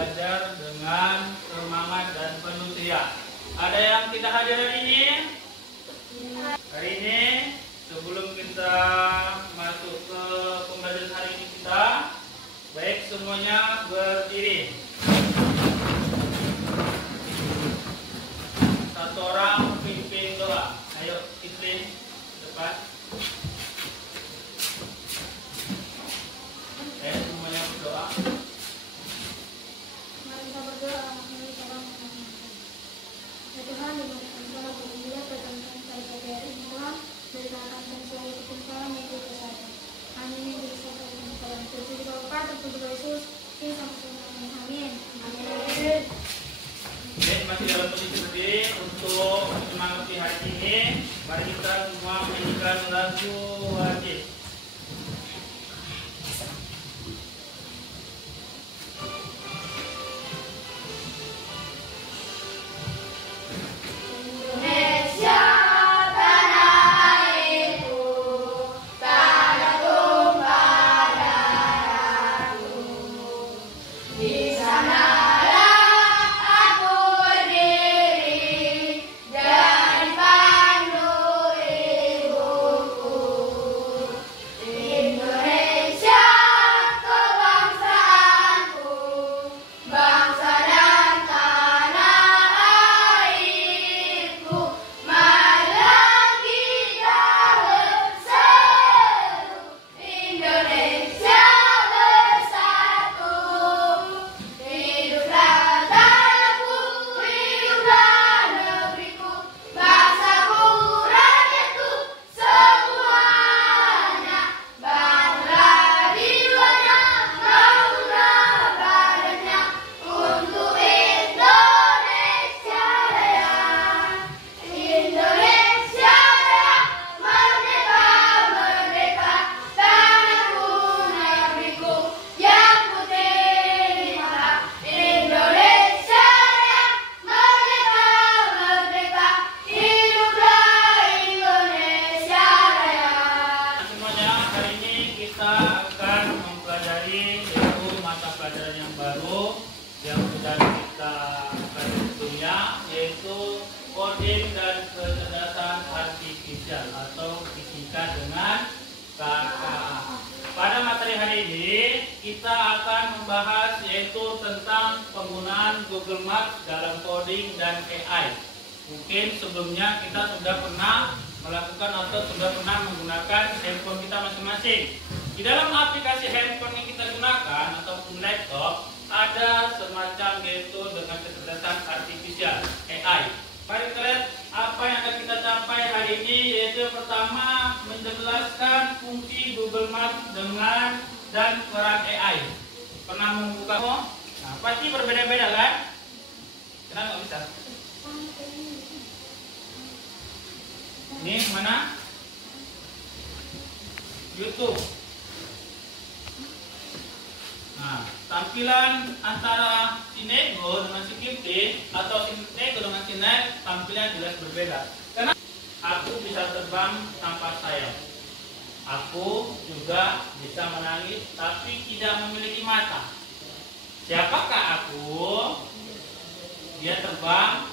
belajar dengan semangat dan penuh setia. Ada yang tidak hadir hari ini? Hari ini sebelum kita masuk ke pembelajaran hari ini kita, baik semuanya berdiri. Satu orang pimpin doa. Ayo pimpin depan. Semuanya berdoa. Mari kita berdoa. Ya Tuhan, dimuliakan Engkau, bermulia pertemuan pada hari ini Tuhan, berikan dan selalu kebenaran yang kita sadar. Amin. Yang disebut dengan Tuhan. Terpuji Bapa, terpuji Yesus, ini sama-sama. Amin. Amin. Oke, masih dalam posisi berdiri untuk menyemangati hari ini. Mari kita semua menyanyikan lagu wajib. Atau fisika dengan KKA. Pada materi hari ini kita akan membahas yaitu tentang penggunaan Google Maps dalam coding dan AI. Mungkin sebelumnya kita sudah pernah melakukan atau sudah pernah menggunakan handphone kita masing-masing. Di dalam aplikasi handphone yang kita gunakan ataupun laptop ada semacam yaitu dengan kecerdasan artifisial AI. Mari kita lihat apa yang akan kita capai hari ini, yaitu pertama menjelaskan fungsi Google Maps dengan dan peran AI. Pernah membuka? Nah, pasti berbeda-beda kan? Kenapa nggak bisa? Ini mana? YouTube. Nah, tampilan antara si Nego dengan si Kirti atau si Nego dengan si Nek tampilan jelas berbeda. Karena aku bisa terbang tanpa sayap. Aku juga bisa menangis tapi tidak memiliki mata. Siapakah aku? Dia terbang,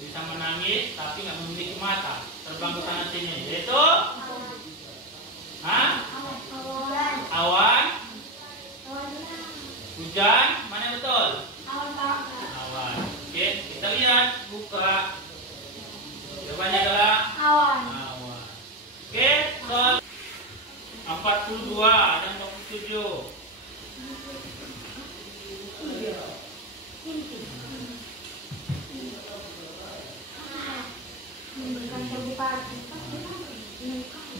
bisa menangis tapi nggak memiliki mata. Terbang ke sana sini. Yaitu? Awan. Hujan, mana yang betul? Awan. Oke, kita lihat, buka. Jawabannya adalah Awan. Oke, soal 42 dan 47.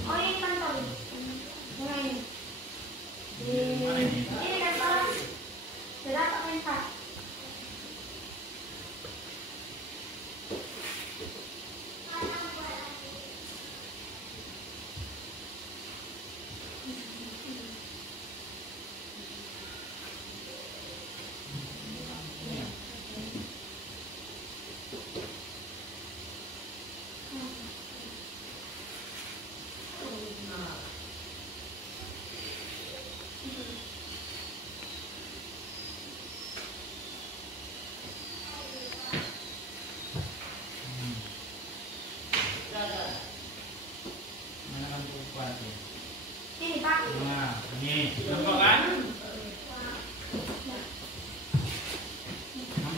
Oh, ini kantor. Ini. Mana ini? Ini kantor. Sudah.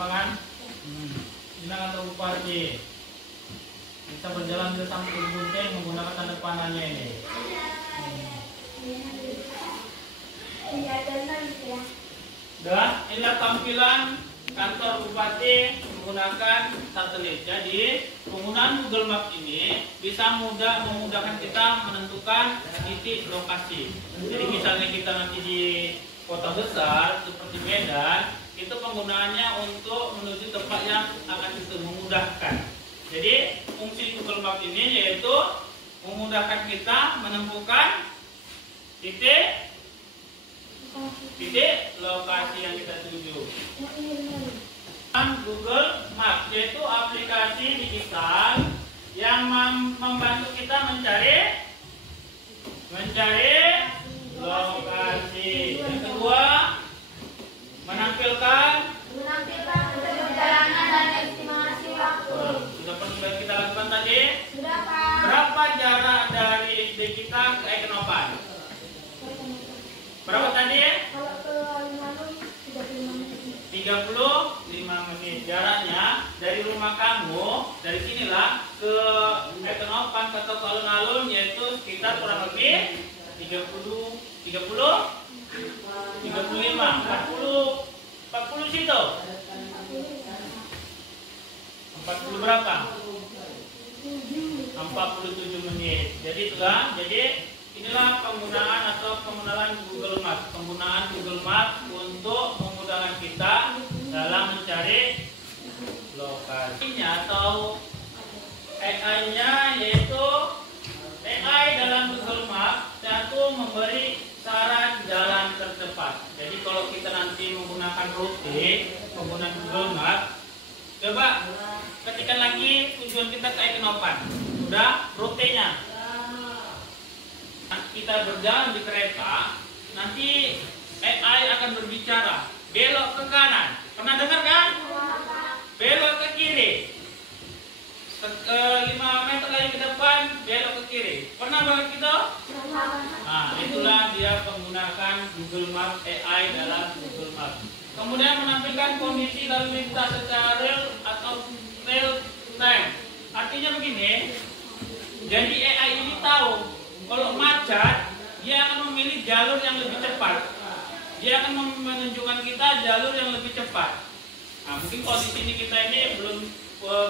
gampang kan? Ini kantor bupati. Kita berjalan ke samping gunting menggunakan tanda panahnya ini. Dan inilah tampilan kantor bupati menggunakan satelit. Jadi penggunaan Google Maps ini bisa memudahkan kita menentukan titik lokasi. Jadi misalnya kita nanti di kota besar seperti Medan, itu penggunaannya untuk menuju tempat yang akan kita memudahkan. Jadi fungsi Google Maps ini yaitu memudahkan kita menemukan titik lokasi yang kita tuju. Google Maps yaitu aplikasi digital yang membantu kita mencari lokasi. Yang kedua, menampilkan perjalanan dan estimasi waktu. Sudah pernah kita lakukan tadi. Berapa? Berapa jarak dari SD kita ke Ekenopan? Berapa tadi? Kalau ke alun-alun 35 menit. 35 menit jaraknya dari rumah kamu, dari sinilah ke Ekenopan atau ke alun-alun yaitu sekitar kurang lebih 40 situ. 40 berapa? 47 menit. Jadi itulah, inilah penggunaan atau pengenalan Google Maps. Penggunaan Google Maps untuk memudahkan kita dalam mencari lokasinya atau AI-nya, yaitu AI dalam Google Maps satu memberi saran jalan tercepat. Jadi kalau kita nanti menggunakan rute penggunaan Google Maps, coba ketikkan lagi tujuan kita ke Ekenopan. Sudah rutenya. Kita berjalan di kereta, nanti AI akan berbicara belok ke kanan. Pernah dengar kan? Belok ke kiri. 5 meter lagi ke depan belok ke kiri. Pernah banget kita? Nah, itulah dia menggunakan Google Maps, AI dalam Google Maps. Kemudian menampilkan kondisi lalu lintas secara real atau real time. Artinya begini, jadi AI ini tahu kalau macet, dia akan memilih jalur yang lebih cepat. Dia akan menunjukkan kita jalur yang lebih cepat. Nah, mungkin kalau di sini kita ini belum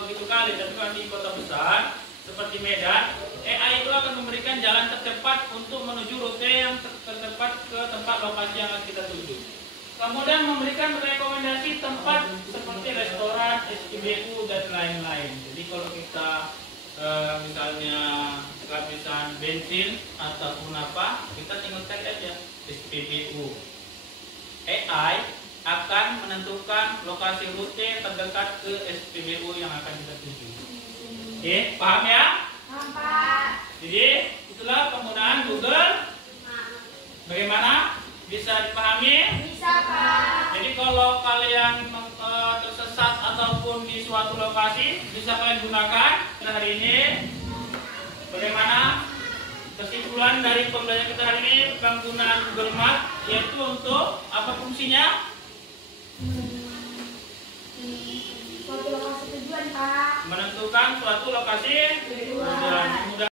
begitu kali, tapi kalau di kota besar seperti Medan, AI itu akan memberikan jalan tercepat untuk menuju rute yang tercepat ke tempat lokasi yang akan kita tuju. Kemudian memberikan rekomendasi tempat seperti restoran, SPBU dan lain-lain. Jadi kalau kita misalnya kehabisan bensin ataupun apa, kita tinggal tag aja SPBU. AI akan menentukan lokasi rute terdekat ke SPBU yang akan kita tuju. Oke, paham ya? Paham. Jadi itulah penggunaan Google. Bagaimana? Bisa dipahami? Bisa, Pak. Jadi kalau kalian tersesat ataupun di suatu lokasi, bisa kalian gunakan hari ini. Bagaimana? Kesimpulan dari pembelajaran kita hari ini, penggunaan Google Maps yaitu untuk apa fungsinya? Suatu lokasi tujuan, Pak. Menentukan suatu lokasi tujuan.